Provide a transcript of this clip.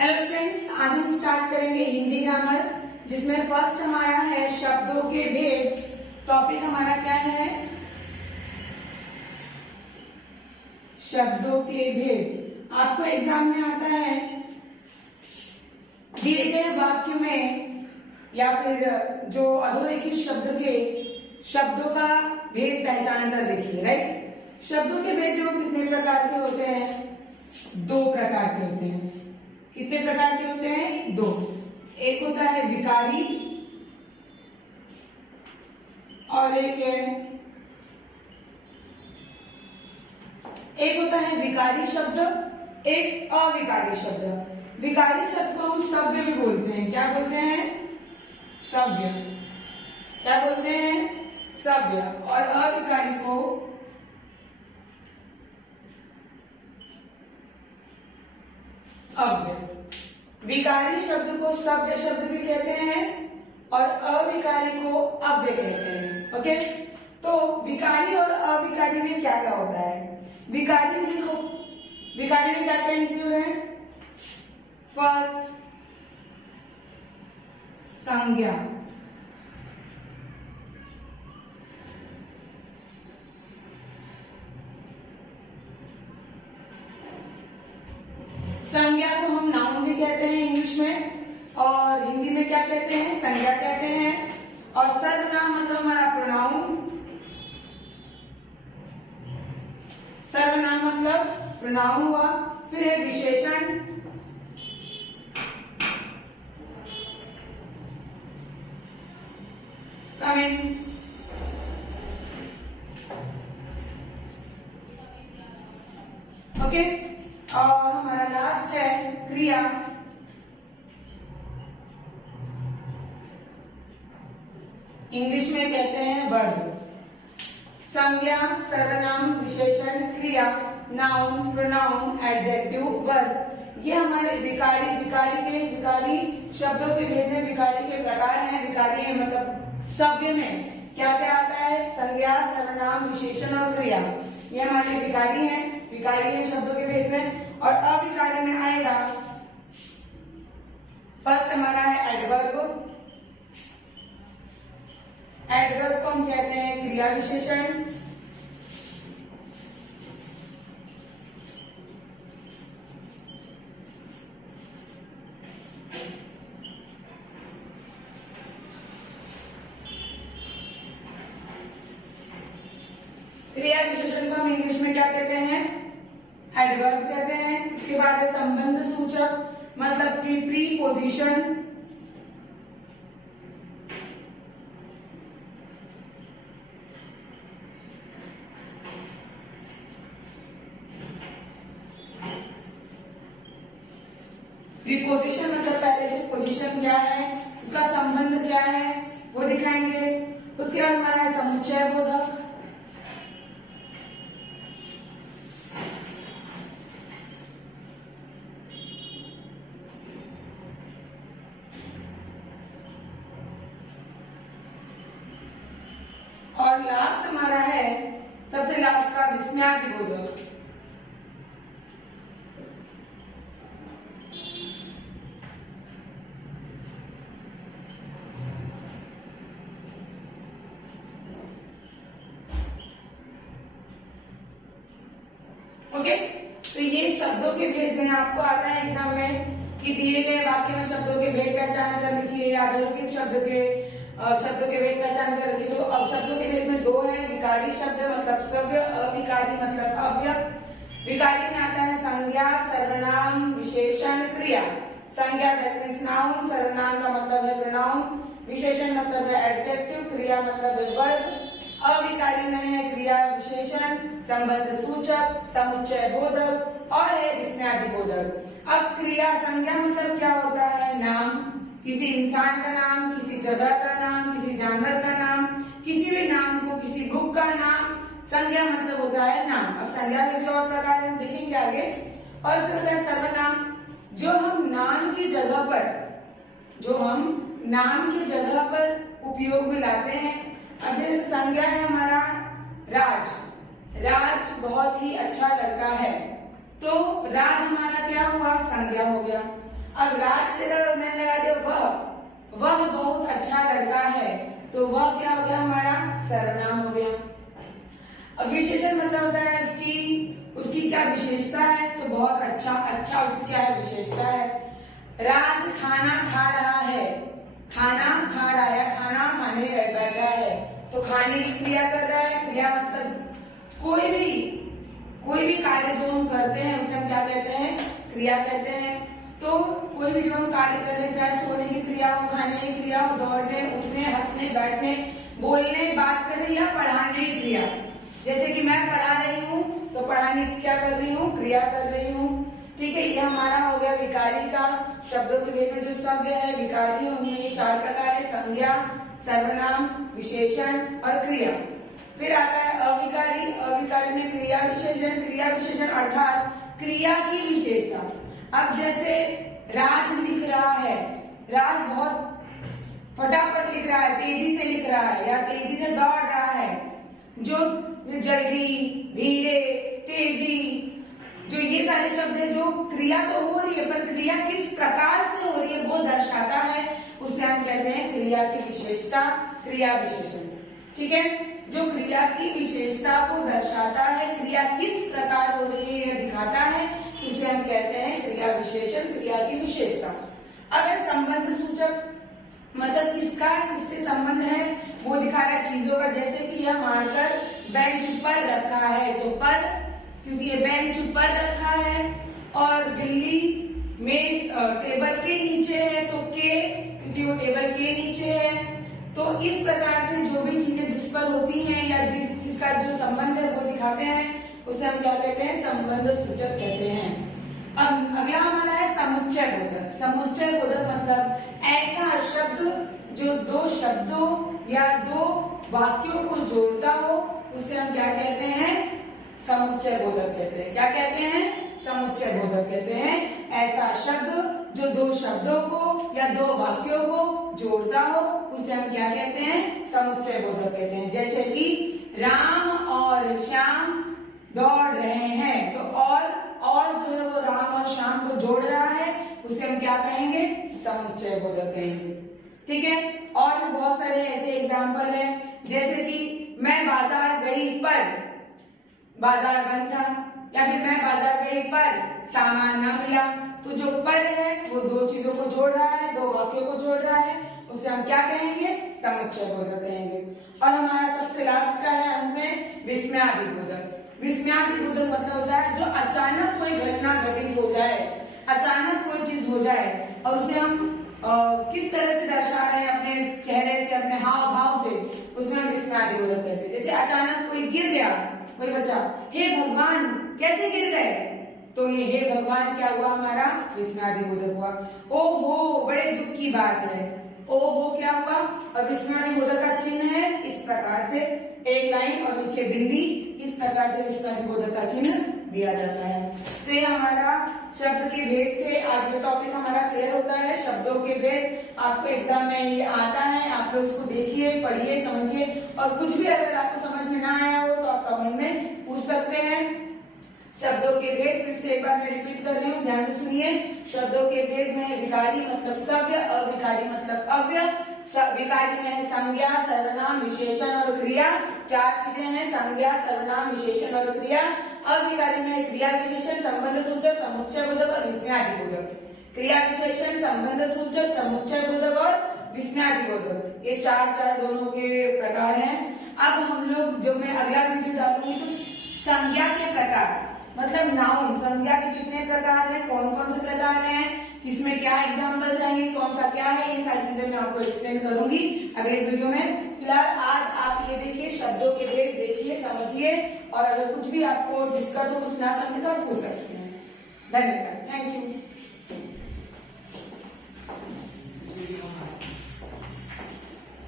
Hello friends, आज हम start करेंगे हिंदी ग्रामर, जिसमें फर्स्ट हमारा है शब्दों के भेद। टॉपिक हमारा क्या है? शब्दों के भेद। आपको एग्जाम में आता है दिए गए वाक्य में या फिर जो अधोरेखित शब्द के शब्दों का भेद पहचान कर लिखिए, राइट। शब्दों के भेद जो कितने प्रकार के होते हैं? दो प्रकार के होते हैं। कितने प्रकार के होते हैं? दो। एक होता है विकारी और एक होता है विकारी शब्द, एक अविकारी शब्द। विकारी शब्द को हम सव्य भी बोलते हैं। क्या बोलते हैं? सव्य। क्या बोलते हैं? सव्य। और अविकारी को अव्य। विकारी शब्द को सव्य शब्द भी कहते हैं और अविकारी को अव्य कहते हैं। ओके, तो विकारी और अविकारी में क्या क्या होता है? विकारी में क्या क्या इंक्लूड है? फर्स्ट, संज्ञा। संज्ञा को हम नाउन भी कहते हैं इंग्लिश में, और हिंदी में क्या कहते हैं? संज्ञा कहते हैं। और सर्वनाम मतलब हमारा प्रोनाउन। सर्वनाम मतलब प्रोनाउन हुआ। फिर है विशेषण। ओके, और हमारा लास्ट है क्रिया। इंग्लिश में कहते हैं वर्ब। संज्ञा, सर्वनाम, विशेषण, क्रिया, नाउन, प्रोनाउन, एडजेक्टिव, वर्ब। ये हमारे विकारी शब्दों के भेद में विकारी के प्रकार हैं। विकारी है मतलब सव्य में क्या क्या आता है? संज्ञा, सर्वनाम, विशेषण और क्रिया। ये हमारे विकारी है शब्दों के भेद में। और अविकारी में आएगा फर्स्ट हमारा है एडवर्ब। एडवर्ब को हम कहते हैं क्रिया विशेषण। क्रिया विशेषण को हम इंग्लिश में क्या कहते हैं? एडवर्ब कहते हैं। इसके बाद है संबंध सूचक, मतलब कि प्रीपोजिशन। प्रीपोजिशन मतलब पहले जो पोजीशन क्या है, उसका संबंध क्या है, वो दिखाएंगे। उसके बाद हमारा है समुच्चय बोधक। और लास्ट हमारा है सबसे लास्ट का विस्मयादिबोधक। ओके, तो ये शब्दों के भेद में आपको आता है एग्जाम में कि दिए गए वाक्य में शब्दों के भेद पहचान कर लिखिए। अधोरेखित शब्दों के भेद पहचान कर लिखिए। तो अब शब्दों के भेद में दो है। विकारी शब्द मतलब सव्य, अविकारी मतलब अव्य। विकारी में आता है संज्ञा, सर्वनाम, विशेषण, क्रिया। संज्ञा दैट मीन्स नाउन, सर्वनाम का मतलब है प्रोनाउन, विशेषण मतलब है एडजेक्टिव, क्रिया मतलब है वर्ब। अविकारी में है क्रिया विशेषण, संबंध सूचक, समुच्चय बोधक और है विस्मयादिबोधक। अब क्रिया संज्ञा मतलब क्या होता है? नाम, किसी इंसान का नाम, किसी जगह का नाम, किसी जानवर का नाम, किसी भी नाम को, किसी बुक का नाम। संज्ञा मतलब होता है नाम। अब संज्ञा में भी और प्रकार हम देखेंगे आगे। और फिर होता है सर्वनाम, जो हम नाम की जगह पर उपयोग में लाते हैं। अब जैसे संज्ञा है हमारा राज बहुत ही अच्छा लड़का है, तो राज हमारा क्या हुआ? संज्ञा हो गया। अब राज की जगह मैंने लगा दिया वह बहुत अच्छा लड़का है, तो वह क्या हो गया हमारा सर्वनाम हो गया। अब विशेषण मतलब होता है उसकी क्या विशेषता है, तो बहुत अच्छा, अच्छा उसकी क्या है विशेषता है। राज खाना खा रहा है, खाना खा रहा है, खाना खाने बैठा है, तो खाने की क्रिया कर रहा है। क्रिया मतलब कोई भी कार्य जो हम करते हैं उसे हम क्या कहते हैं, क्रिया कहते हैं। तो कोई भी जब हम कार्य कर रहे हैं, चाहे सोने की क्रिया हो, खाने की क्रिया हो, दौड़ने उठने हंसने बैठने बोलने बात करने या पढ़ाने की क्रिया, जैसे कि मैं पढ़ा रही हूँ तो पढ़ाने की क्या कर रही हूँ, क्रिया कर रही हूँ। ठीक है, ये हमारा हो गया विकारी का। शब्दों के भेद में जो शब्द है विकारी है उनमें ये 4 प्रकार है, संज्ञा, सर्वनाम, विशेषण और क्रिया। फिर आता है अविकारी। अविकारी में क्रिया विशेषण, क्रिया विशेषण अर्थात क्रिया की विशेषता। अब जैसे राज लिख रहा है, राज बहुत फटाफट लिख रहा है, तेजी से लिख रहा है या तेजी से दौड़ रहा है, जो जल्दी, धीरे, तेजी, जो ये सारे शब्द है, जो क्रिया तो हो रही है पर क्रिया किस प्रकार से हो रही है वो दर्शाता है, उसे हम कहते हैं क्रिया की विशेषता, क्रिया विशेषण। ठीक है, जो क्रिया की विशेषता को दर्शाता है, क्रिया किस प्रकार हो रही है यह दिखाता है, उसे हम कहते हैं क्रिया विशेषण, क्रिया की विशेषता। अब है संबंध सूचक, मतलब किसका किससे संबंध है वो दिखा रहा है चीजों का। जैसे कि यह मार्कर बेंच पर रखा है, तो पर क्योंकि ये बेंच पर रखा है, और बिल्ली में टेबल के नीचे है, तो के क्योंकि वो टेबल के नीचे है। तो इस प्रकार से जो भी चीजें जिस पर होती हैं या जिस चीज का जो संबंध है वो दिखाते हैं, उसे हम क्या कहते हैं, संबंध सूचक कहते हैं। अब अगला हमारा है समुच्चय बोधक। समुच्चय बोधक मतलब ऐसा शब्द जो 2 शब्दों या 2 वाक्यों को जोड़ता हो, उसे हम क्या कहते हैं, समुच्चय बोधक कहते हैं। क्या कहते हैं, समुच्चय बोधक कहते हैं ऐसा शब्द जो 2 शब्दों को या 2 वाक्यों को जोड़ता हो, उसे हम क्या कहते हैं, समुच्चय बोधक कहते हैं। जैसे कि राम और श्याम दौड़ रहे हैं, तो और जो है वो राम और श्याम को जोड़ रहा है, उसे हम क्या कहेंगे, समुच्चय बोधक कहेंगे। ठीक है, और भी बहुत सारे ऐसे एग्जाम्पल है, जैसे कि मैं बाजार गई पर बाजार बंद था, या फिर मैं बाजार गई पर सामान न मिला। तो जो पर है वो 2 चीजों को जोड़ रहा है, 2 वाक्यों को जोड़ रहा है, उसे हम क्या कहेंगे, समुच्चय बोधक कहेंगे। और हमारा सबसे लास्ट का है अंत में विस्मयादि बोधक। विस्मयादि बोधक मतलब होता है जो अचानक कोई घटना घटित हो जाए, अचानक कोई चीज हो जाए और उसे हम किस तरह से दर्शा रहे हैं, अपने चेहरे से, अपने हाव भाव से, उसमें हम विस्मयादि बोधक कहते हैं। जैसे अचानक कोई गिर गया, कोई बच्चा, हे भगवान कैसे गिर गए, तो ये हे भगवान क्या हुआ, हमारा विस्मयादि बोधक हुआ। ओहो बड़े दुख की बात है, ओहो क्या हुआ, और विस्मयादि बोधक का चिन्ह है इस प्रकार से, एक लाइन और नीचे बिंदी, इस प्रकार से विस्मयादि बोधक का चिन्ह दिया जाता है। तो ये हमारा शब्द के भेद थे। आज ये टॉपिक हमारा क्लियर होता है, शब्दों के भेद। आपको एग्जाम में ये आता है, आप लोग इसको देखिए, पढ़िए, समझिए, और कुछ भी अगर आपको समझ में ना आया हो तो आप कमेंट में पूछ सकते हैं। शब्दों के भेद फिर से एक बार मैं रिपीट कर रही हूँ, ध्यान से सुनिए। शब्दों के भेद में है विकारी मतलब सव्य, अविकारी मतलब अव्यय। विकारी में है संज्ञा, सर्वनाम, विशेषण और क्रिया। 4 चीजें हैं, संज्ञा, सर्वनाम, विशेषण और क्रिया। अविकारी में है क्रिया विशेषण, संबंध सूचक, समुच्चय बोधक और विस्मयादि बोधक। क्रिया विशेषण, संबंध सूचक, समुच्चय बोधक और विस्मयादि बोधक, ये 4 दोनों के प्रकार हैं। अब हम लोग जो मैं अगला वीडियो डालूंगी तो संज्ञा के प्रकार, मतलब नाउन, संज्ञा के कितने प्रकार हैं, कौन कौन से प्रकार हैं, किसमें क्या एग्जाम्पल्स आएंगे, कौन सा क्या है, ये सारी चीजें मैं आपको एक्सप्लेन करूंगी अगले वीडियो में। फिलहाल आज आप ये देखिए, शब्दों के भेद देखिए, समझिए, और अगर कुछ भी आपको दिक्कत हो, कुछ ना समझे तो आप पूछ सकते हैं। धन्यवाद, थैंक यू।